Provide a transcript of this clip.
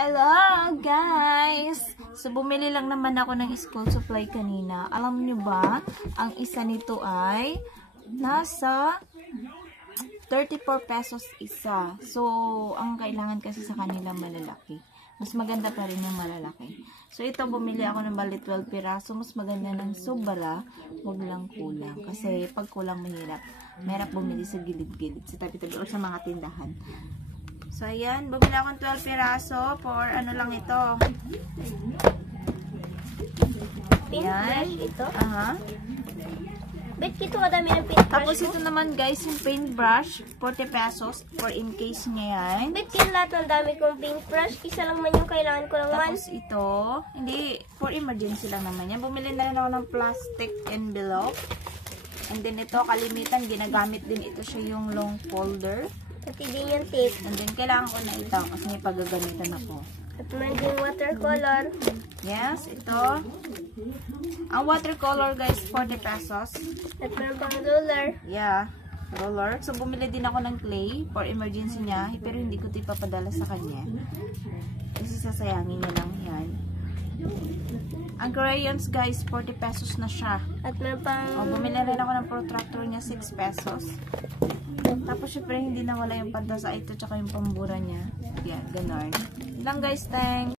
Hello guys! So bumili lang naman ako ng school supply kanina. Alam nyo ba, ang isa nito ay nasa 34 pesos isa. So ang kailangan kasi sa kanila malalaki. Mas maganda pa rin yung malalaki. So ito bumili ako ng bali 12 piraso. Mas maganda ng sobra, huwag lang kulang. Kasi pag kulang mahirap. Mahirap bumili sa gilid-gilid, sa tabi-tabi o sa mga tindahan. So, ayan. Bumili akong 12 piraso for ano lang ito. Ayan. Ito? Aha. Bet kito kadami ng paintbrush. Tapos ito naman guys, yung paintbrush. 40 pesos for in case niya yan. Bet kito lahat ng dami kong paintbrush. Isa lang man yung kailangan ko lang man. Tapos ito, hindi, for emergency lang naman yan. Bumili na rin ako ng plastic envelope. And then ito, kalimitan, ginagamit din ito siya yung long folder. Pati din yung tape. And then, kailangan ko na ito kasi may paggagamitan ako. At man din watercolor. Yes, ito. Ang watercolor guys, 40 pesos. At man pang ruler. Yeah, roller. So, bumili din ako ng clay for emergency niya. Pero hindi ko ito ipapadala sa kanya. Kasi sasayangin niya lang yan. Ang crayons guys, 40 pesos na siya. At man pang... Bumili rin ako ng protractor niya, 6 pesos. Tapos syempre hindi nawala yung pantasa ito tsaka yung pambura niya. Yeah, ganon. Lang guys, thanks.